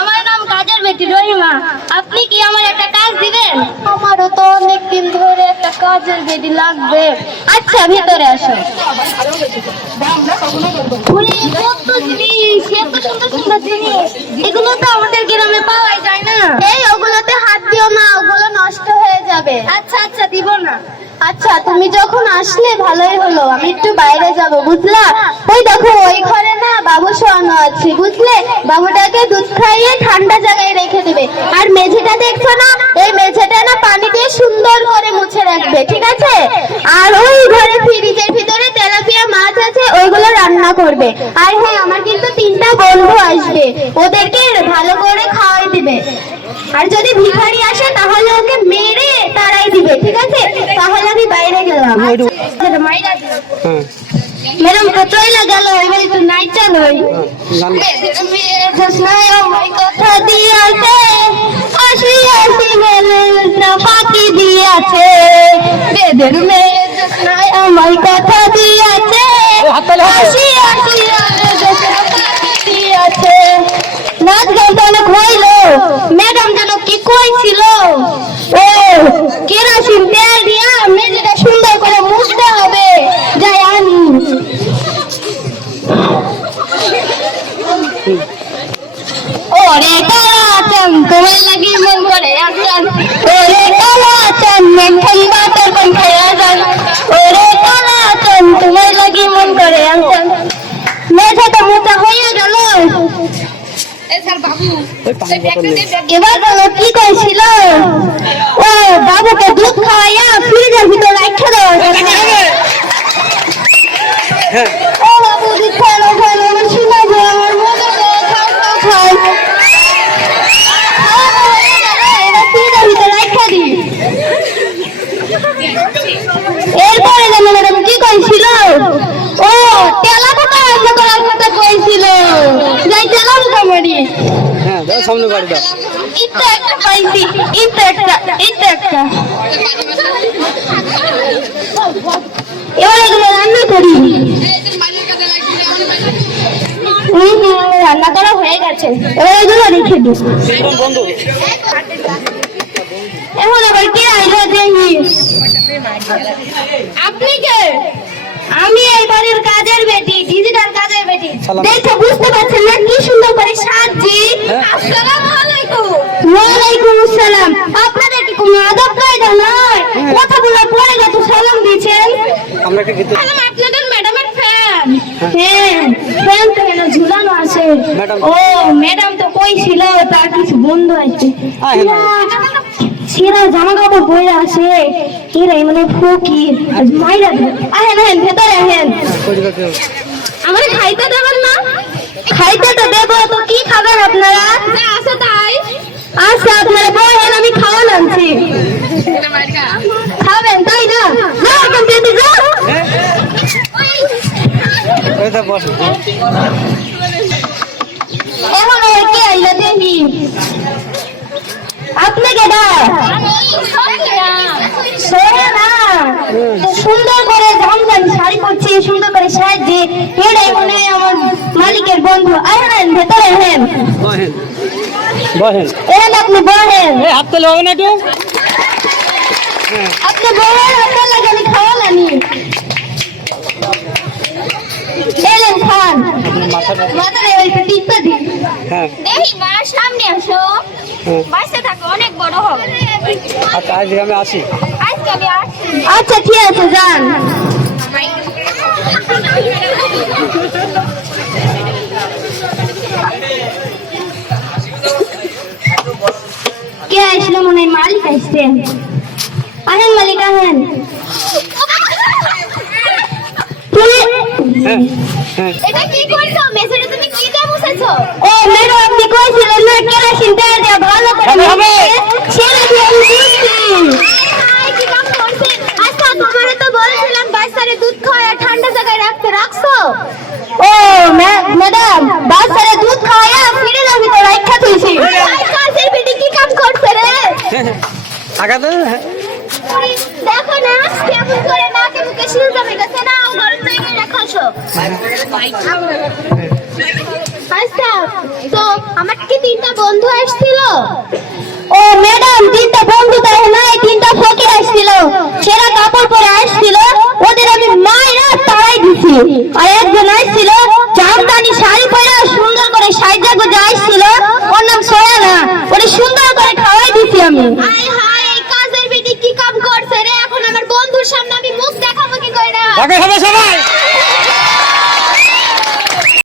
আমার নাম কাজের বেটি রহিমা। আপনি কি আমার একটা কাজ দিবেন? আমারও তো অনেক দিন ধরে একটা কাজের বেটি লাগবে। আচ্ছা ভিতরে আসো। কত জিনিস এত সুন্দর সুন্দর জিনিস এগুলো তো আমাদের গ্রামে পাওয়াই যায় না। এই যাবে? আচ্ছা আচ্ছা দিব না। আচ্ছা তুমি যখন আসলে ভালোই হলো আমি একটু বাইরে যাব বুঝলা? ওই দেখো ওই ঘরে না বাবু শোয়ানো আছে বুঝলে? বাবুটাকে দুধ খাইয়ে ঠান্ডা জায়গায় রেখে দেবে। আর মেঝেটা দেখছ না? এই মেঝেটা না পানি দিয়ে সুন্দর করে মুছে রাখবে ঠিক আছে? আর ওই ঘরে ফ্রিজের ভিতরে তেলাপিয়া মাছ আছে ওইগুলো রান্না করবে। আর হ্যাঁ আমার কিন্তু তিনটা বন্ধু আসবে ওদেরকে ভালো করে খাওয়াই দিবে। আর যদি ভিখারি আসে তাহলে ওকে মেরে তাড়াই দিবে ঠিক আছে তাহলে আমি হ্যাঁ ম্যাডাম গেল এবার একটু কথা দিয়াছে ফাঁকি দিয়াছে বেদের মেয়ে জোসনায় আমায় কথা দিয়াছে হাততালি হবে। আসি আসি গেলে জোসনা ফাঁকি দিয়াছে নাচ গান তো অনেক হইল ম্যাডাম যেন ওরে কালাচান তোমার লাগি মন করে আসান ওরে কালাচান মেঠন বাটার কোন খায়া যান ওরে কালাচান তোমার লাগি মন করে আসান মেঝেটা মোটা হয়ে গেল। এবার বলো কি কইছিল? ও বাবুকে দুধ খাওয়াইয়া ফ্রিজের ভিতর রাখতে দাও সামনে বাড়ি দাও। ইটা একটা পাইছি ইটা একটা ইটা একটা। এবার এগুলো রান্না করি। হুম, হুম, রান্না করা হয়ে গেছে। এবার এগুলো রেখে দিই। এখন এখন আবার কে আইলো দেখি। আপনি কে? আমি এই বাড়ির কাজের বেটি ডিজিটাল কাজের বেটি। দেখে বুঝতে পারছেন না কি সুন্দর করে সাজি হ্যাঁ। আসসালামু আলাইকুম ওয়ালাইকুম আসসালাম আপনাদের কি কোনো আদব কায়দা নাই কথা বলার পরে কত সালাম দিয়েছেন আমরা একটা গীত আপনাদের ম্যাডামের ফ্যান। হ্যাঁ ফ্যান তো এখানে ঝুলানো আছে। ও ম্যাডাম তো কইছিল তার কিছু বন্ধু আছে। আয় জামা কাপড় পরে এরা মানে ফকির। আজ মাইরা আহেন আহেন ভেতরে আহেন পরিবারকে খাইতে দেবেন না? খাইতে তো দেবো। তো কি খাবেন আপনারা আছে তাই আচ্ছা আপনারা বলেন আমি খাওয়ান আনছি খাবেন তাই না না এখন দিদি যাও ওই তো এখন আর কে? আইলা দেখি আপনি কেডা সোনা না। সুন্দর করে শাড়ি পরছি সুন্দর করে সাজছে এটাই মনে আমার মালিকের বন্ধু। আহেন ভেতরে আহেন বহেন। বহেন। আপনি বলেন এই হাত তালে হবে না একটু? আপনি বলেন আপনার লাগে আমি হ্যাঁ। দেখি মা সামনে আসো। হ্যাঁ। থাকো অনেক বড় হবে। আচ্ছা আজ আমি আসি। আজকে আমি আসছি। আচ্ছা ঠিক আছে যান। কে আসলো মনে হয়? মালিক আসছে। আহেন মালিক আহেন হ্যাঁ। এটা কি করছ মেসেজে তুমি কি দিয়ে বসেছো ও ম্যাডাম আপনি কইছিলেন না কেরাসিন তেল দিয়ে ভালো করে হবে। ছেড়ে দিয়ে আমি কি কাম করছেন আচ্ছা তোমারে তো বলেছিলাম বাচ্চারে দুধ খাওয়া ঠান্ডা জায়গায় রাখতে রাখছো? ও ম্যা- ম্যাডাম বাচ্চারা দুধ খাওয়াইয়া ফ্রিজের ভিতর রাখা তুইছি কাজের বেটি কি কাম করছে রে? আগাতে দেখো না কেমন করে না ও গরম জায়গায় রাখাছো আচ্ছা তো আমার কি তিনটা বন্ধু আসছিল? ও ম্যাডাম তিনটা বন্ধু তাই নাই তিনটা ফকির আসছিল। সেরা কাপড় পরে আসছিল ওদের আমি মায়েরা তাড়াই দিছি। আর একজন আসছিল জামদানি শাড়ি পরে সুন্দর করে সাইজা গুজে আসছিল ওর নাম সোয়ানা। ওরে সুন্দর করে খাওয়াই দিছি আমি। হায় এই কাজের বেটি কি কাম করছে রে এখন আমার বন্ধুর সামনে আমি মুখ দেখাবো কি কইরা দেখো সবাই সবাই!